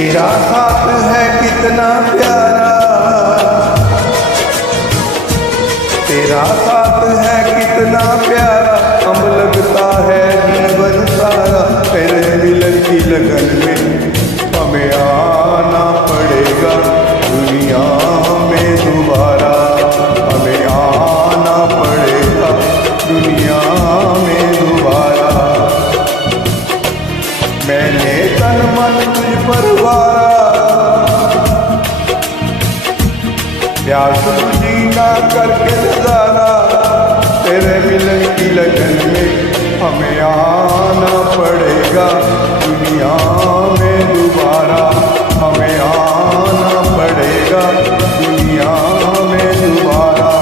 तेरा साथ है कितना प्यारा, तेरा साथ है कितना प्यारा, अब लगता है जीवन सारा। तेरे मिलन की लगन में हमें आना पड़ेगा दुनिया में दोबारा, हमें आना पड़ेगा दुनिया में दोबारा। मैंने तन मन तुझ पर वारा, प्यार तुझी ना करके नजारा। तेरे मिलन की लगन में हमें आना पड़ेगा दुनिया में दोबारा, हमें आना पड़ेगा दुनिया में दोबारा।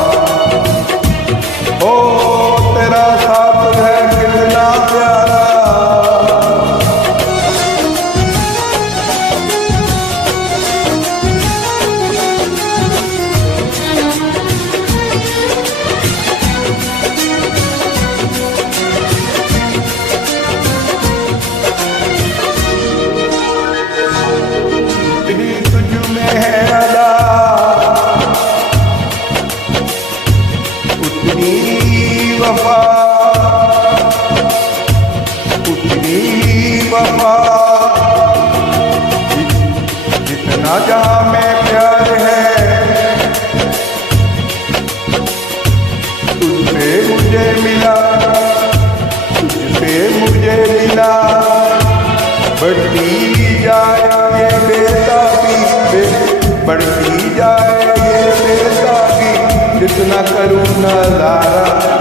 ओ तेरा साथ है कितना प्यारा, तुझ में है अदा उतनी वफा, उतनी वफा जितना जहां में प्यार है। तुझसे मुझे मिला, तुझसे मुझे मिला, बढ़ती जाए ये बेताबी, बढ़ती जाए ये बेताबी, जितना करूँ नजारा।